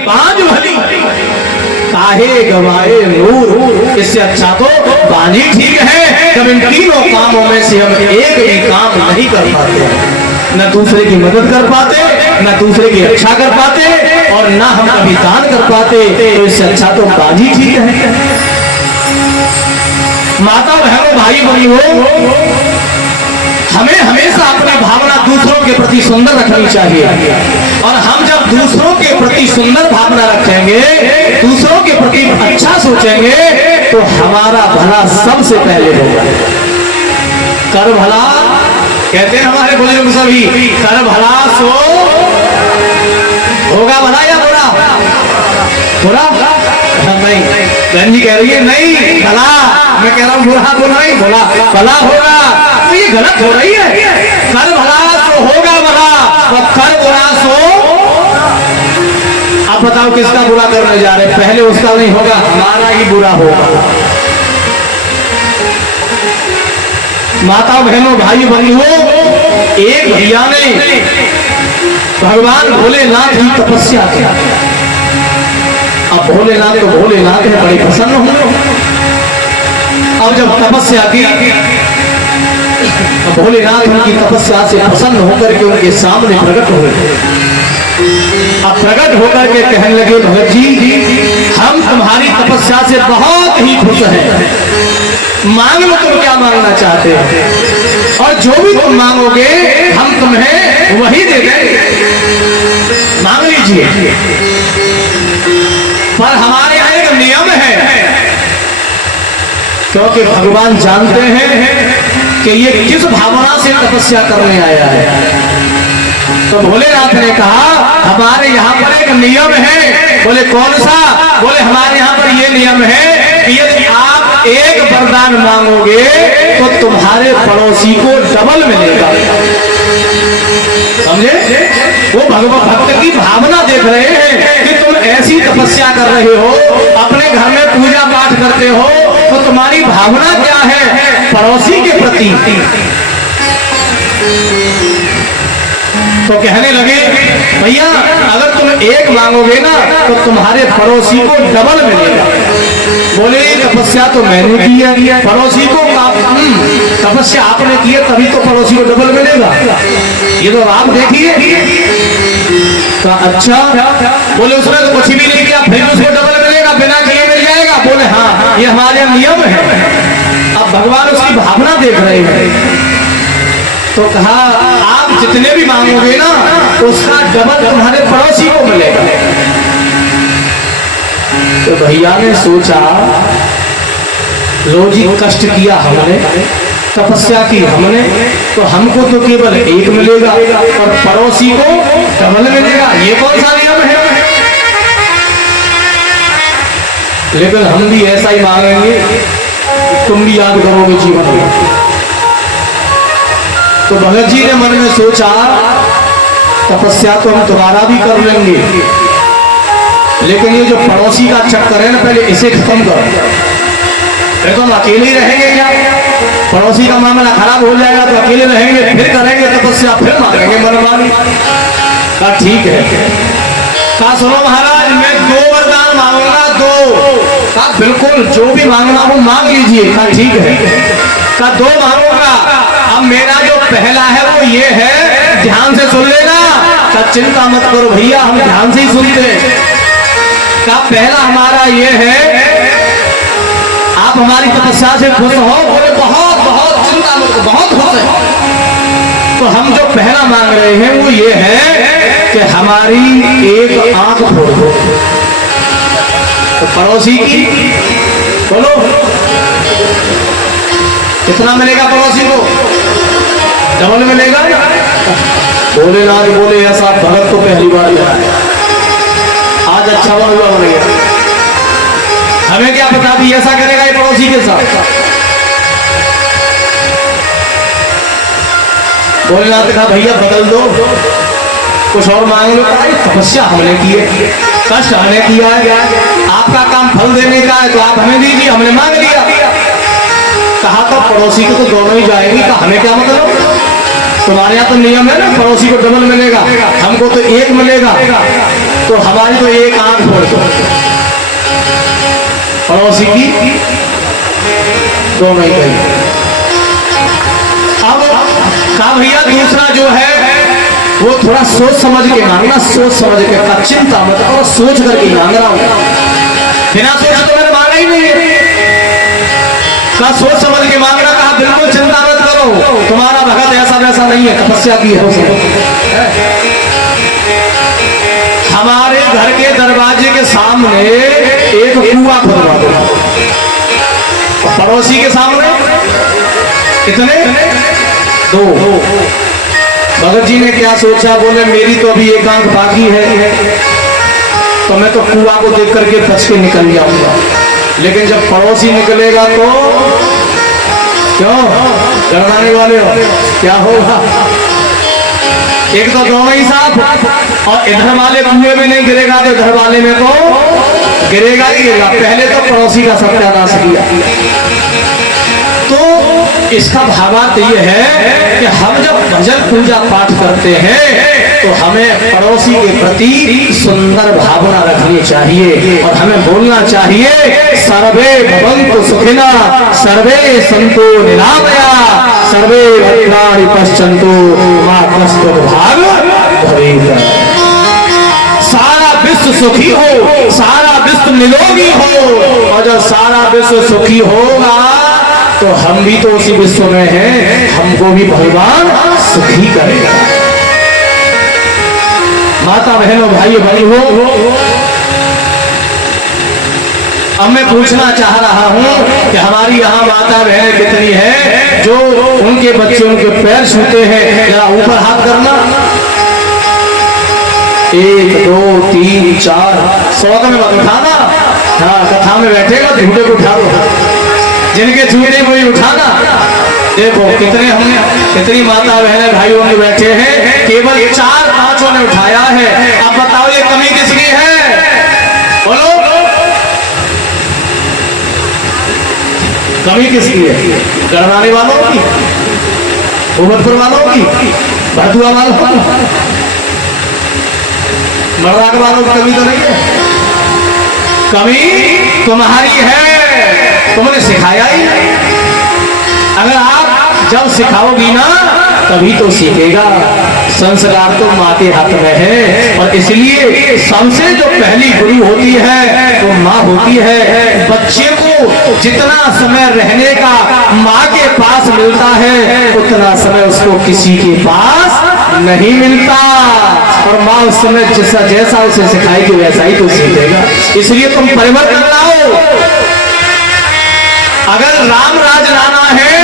बांझ भली काहे गवाए नूर। इससे अच्छा तो बांझी ठीक है जब इन तीनों कामों में से हम एक भी काम नहीं कर पाते, न दूसरे की मदद कर पाते, न दूसरे की रक्षा कर पाते, और न हम कभी दान कर पाते, तो इससे अच्छा तो बांझी ठीक है। माता बहनों भाई बहनों, हमें हमेशा अपनी भावना दूसरों के प्रति सुंदर रखनी चाहिए, और हम जब दूसरों के प्रति सुंदर भावना रखेंगे, दूसरों के प्रति अच्छा सोचेंगे, तो हमारा भला सबसे पहले होगा। कर भला कहते हैं हमारे बुजुर्ग सभी, कर भला सो होगा भला या बुरा? बुरा नहीं, बहन जी कह रही है नहीं भला, मैं कह रहा हूँ बुरा तो नहीं, भला भला होगा। तो ये गलत हो रही है। कर भला तो होगा भला, और कर बुरा सो, आप बताओ किसका बुरा करने जा रहे हैं? पहले उसका नहीं होगा, हमारा ही बुरा होगा। माता बहनों भाई बंधुओं, एक भैया ने भगवान भोलेनाथ की तपस्या की। अब भोलेनाथ तो भोलेनाथ है, बड़े प्रसन्न हुए। अब जब तपस्या की, भोलेनाथ उनकी तपस्या से प्रसन्न होकर के उनके सामने प्रकट हुए। अब प्रकट होकर के कहने लगे, भगत जी हम तुम्हारी तपस्या से बहुत ही खुश हैं, मांग लो तुम क्या मांगना चाहते हो, और जो भी तुम मांगोगे हम तुम्हें वही दे देंगे, मांग लीजिए। पर हमारे यहाँ एक नियम है, क्योंकि भगवान जानते हैं कि ये किस भावना से तपस्या करने आया है। तो भोलेनाथ ने कहा हमारे यहाँ पर एक नियम है। बोले कौन सा? बोले हमारे यहाँ पर ये नियम है कि यदि आप एक वरदान मांगोगे तो तुम्हारे पड़ोसी को डबल मिलेगा। समझे? वो भगवान भक्त की भावना देख रहे हैं कि तुम ऐसी तपस्या कर रहे हो, अपने घर में पूजा पाठ करते हो, तो तुम्हारी भावना क्या है पड़ोसी के प्रति। तो कहने लगे भैया अगर तुम एक मांगोगे ना तो तुम्हारे पड़ोसी को डबल मिलेगा। बोले तपस्या तो मैंने की है, पड़ोसी को तपस्या आपने की है तभी तो पड़ोसी को डबल मिलेगा, ये तो आप देखिए। तो अच्छा, बोले उसने तो कुछ भी नहीं किया फिर उसको डबल मिलेगा, बिना किए मिल जाएगा? बोले हाँ ये हमारे नियम है। अब भगवान उसकी भावना देख रहे हैं, तो कहा आप जितने भी मांगोगे ना उसका डबल तुम्हारे पड़ोसी को मिलेगा। तो भैया ने सोचा रोज ही कष्ट किया हमने, तपस्या की हमने, तो हमको तो केवल एक मिलेगा और पड़ोसी को डबल मिलेगा, ये कौन सा नियम है? लेकिन हम भी ऐसा ही मांगेंगे, तुम भी याद करोगे जीवन में। तो भगत जी ने मन में सोचा तपस्या तो हम दोबारा भी कर लेंगे, लेकिन ये जो पड़ोसी का चक्कर है ना पहले इसे खत्म करो। तो हम अकेले ही रहेंगे क्या? पड़ोसी का मामला खराब हो जाएगा तो अकेले रहेंगे, फिर करेंगे तपस्या, फिर मांगेंगे मनमानी। कहा ठीक है। कहा सुनो महाराज मैं 2 वरदान मांगूंगा, 2। कहा बिल्कुल जो भी मांगना हो मांग लीजिए। कहा ठीक है। कहा 2 मांगूंगा। अब मेरा जो पहला है वो ये है, ध्यान से सुन लेना। कहा चिंता मत करो भैया हम ध्यान से ही सुनते हैं। कहा पहला हमारा ये है आप हमारी तपस्या से खुश हो? बोले बहुत बहुत, चिंता मत करो, बहुत खुश है। तो हम जो पहला मांग रहे हैं वो ये है कि हमारी एक आंख फोड़ दो। तो पड़ोसी की बोलो कितना मिलेगा पड़ोसी को? डबल मिलेगा। भोलेनाथ बोले ऐसा भगत तो पहली बार मिला है, आज अच्छा हुआ बन गया। हमें क्या पता भी ऐसा करेगा ये पड़ोसी के साथ। भोलेनाथ ने कहा भैया बदल दो, कुछ और मांग लो। तपस्या हमने की है, कष्ट हमने किया है, आपका काम फल देने का है तो आप हमें दीजिए, हमने मांग लिया। कहा तो पड़ोसी को तो दोनों ही जाएगी। कहा हमें क्या मतलब, तुम्हारे यहाँ तो नियम है ना पड़ोसी को डबल मिलेगा, हमको तो एक मिलेगा। तो हमारी तो एक आंख फोड़ दो, पड़ोसी की दो नहीं गई। अब कहा भैया दूसरा जो है वो थोड़ा सोच समझ के मांगना, सोच समझ के का चिंता मत करो, सोच करके मांग रहा हूं, बिना सोचे तो मैंने मांगा ही नहीं है। का सोच समझ के मांग रहा, कहा बिल्कुल चिंता मत करो, तुम्हारा भगत ऐसा वैसा नहीं है, तपस्या की है उसने। हमारे घर के दरवाजे के सामने एक कुआं खुदवा दो, पड़ोसी के सामने कितने दो। भगत जी ने क्या सोचा, बोले मेरी तो अभी एक आंख बाकी है, तो मैं तो कुआं को देख करके बच के निकल जाऊंगा, लेकिन जब पड़ोसी निकलेगा तो क्यों डराने वाले हो, क्या होगा? एक तो दोनों ही साफ, और इधर वाले कुएं में नहीं गिरेगा तो इधर वाले में तो गिरेगा ही गिरेगा। पहले तो पड़ोसी का सत्यानाश किया। तो इसका भावार्थ ये है कि हम जब भजन पूजा पाठ करते हैं तो हमें पड़ोसी के प्रति सुंदर भावना रखनी चाहिए, और हमें बोलना चाहिए सर्वे भवन्तु सुखिनः सर्वे सन्तु निरामया सर्वे भद्राणि पश्यन्तु मा कश्चित् भाग् भवेत्। सारा विश्व सुखी हो, सारा विश्व निरोगी हो, और जब सारा विश्व सुखी होगा तो हम भी तो उसी विश्व में हैं, हमको भी भगवान सुखी करेगा। माता बहनों भाइयों बहनों, अब मैं पूछना चाह रहा हूं कि हमारी यहाँ माता बहनें कितनी हैं जो उनके बच्चे उनके पैर छूते हैं? जरा ऊपर हाथ करना, 1 2 3 4, 100 में मत उठाना। हाँ, कथा में बैठेगा झूठे को उठा दो, जिनके छूटे वही उठाना। देखो कितनी माता बहनें भाइयों में बैठे हैं, केवल 4-5 ने उठाया है। अब बताओ ये कमी किसकी है? बोलो, कमी किसकी है? गढ़वाले वालों की, उमरपुर वालों की, भरदुआ वालों की, मर्दाक वालों की कमी तो नहीं है। कमी तुम्हारी है, तुमने सिखाया ही नहीं। अगर आप जब सिखाओगी ना तभी तो सीखेगा। संस्कार तो माँ के हाथ में है, और इसलिए सबसे जो पहली गुरु होती है वो माँ होती है। बच्चे को जितना समय रहने का माँ के पास मिलता है उतना समय उसको किसी के पास नहीं मिलता, और माँ उस समय जैसा उसे सिखाएगी वैसा ही तो सीखेगा। इसलिए तुम परिवर्तन लाओ। अगर राम राज लाना है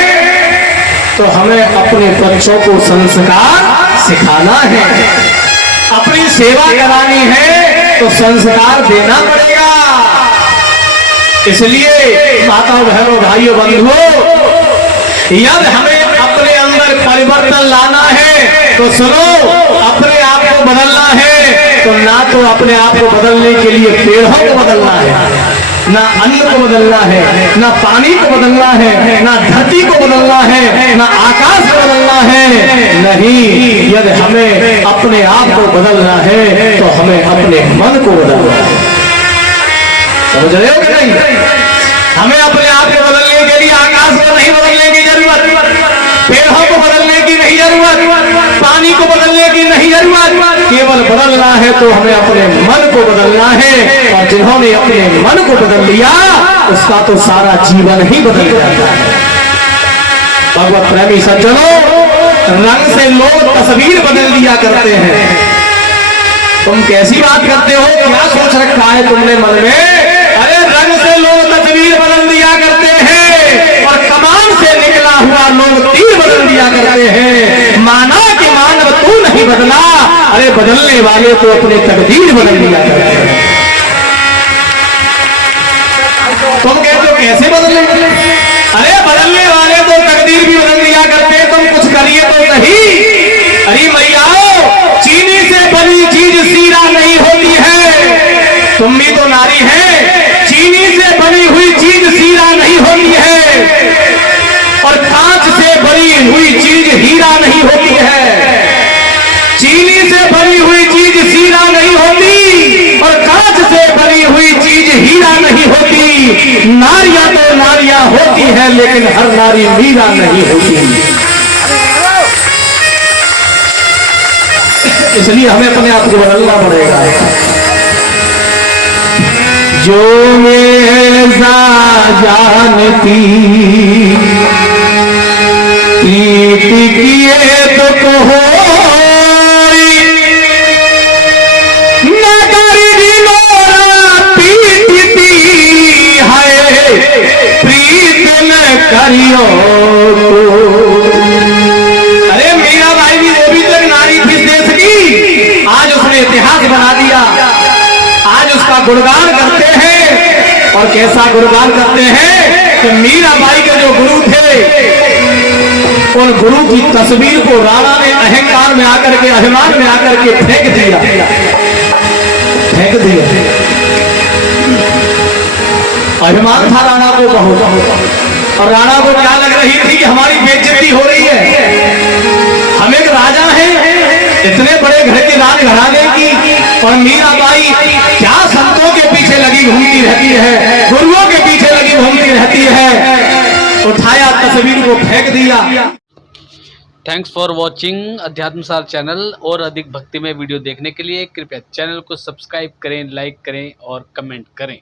तो हमें अपने बच्चों को संस्कार सिखाना है, अपनी सेवा करानी है तो संस्कार देना पड़ेगा। इसलिए माताओं बहनों भाइयों बंधुओं, यदि हमें अपने अंदर परिवर्तन लाना है तो सुनो, अपने आप को बदलना है तो ना तो अपने आप को बदलने के लिए पेड़ों को बदलना है, ना अन्न को बदलना है, ना पानी को बदलना है, ना धरती को बदलना है, ना आकाश को बदलना है। नहीं, यदि हमें अपने आप को बदलना है तो हमें अपने मन को बदलना है। समझ रहे हो कि नहीं? हमें अपने आप को बदलने के लिए आकाश को नहीं बदलने की जरूरत, पेड़ों को बदलने की नहीं जरूरत, पानी को बदलने की नहीं जरूरत। केवल बदलना है तो हमें अपने मन को बदलना है, और जिन्होंने अपने मन को बदल लिया उसका तो सारा जीवन ही बदल जाता है। भगवत प्रेमी सज्जनों, रंग से लोग तस्वीर बदल दिया करते हैं। तुम कैसी बात करते हो? क्या सोच रखा है तुमने मन में? अरे रंग से लोग तस्वीर बदल दिया करते हैं, और कमान से निकला हुआ लोग तीर बदल दिया करते हैं। माना कि मानव तू नहीं बदला, अरे बदलने वाले तो अपने तकदीर बदल दिया करते हैं। तुम कहते हो कैसे बदले? अरे बदलने वाले तो तकदीर भी बदल दिया करते हैं, तुम कुछ करिए तो नहीं। अरे मैयाओ, चीनी से बनी चीज सीरा नहीं होती है। तुम भी तो नारी है, चीनी से बनी हुई चीज सीरा नहीं होती है, और कांच से बनी हुई चीज हीरा नहीं होती है। चीनी से बनी हुई चीज सीरा नहीं होती, नारियां तो नारियां होती है, लेकिन हर नारी मीरा नहीं होती। इसलिए हमें अपने आप को बदलना पड़ेगा। जो मेरा जानती प्रीति किए तो कहो करियो। अरे मीराबाई भी वो भी तो एक नारी थी देश की, आज उसने इतिहास बना दिया। आज उसका गुणगान करते हैं, और कैसा गुणगान करते हैं कि मीराबाई के जो गुरु थे, उन गुरु की तस्वीर को राणा ने अहंकार में आकर के, अभिमान में आकर के फेंक दिया, फेंक दिया। अभिमान था राणा को बहुत, और राणा को क्या लग रही थी कि हमारी बेइज्जती हो रही है। हम एक राजा हैं, इतने बड़े घर की राजघराने की, और मीराबाई क्या संतों के पीछे लगी घूमती रहती है, गुरुओं के पीछे लगी घूमती रहती है। उठाया तस्वीर को फेंक दिया। Thanks for watching Adhyatmasar channel. और अधिक भक्तिमय वीडियो देखने के लिए कृपया चैनल को सब्सक्राइब करें, लाइक करें और कमेंट करें।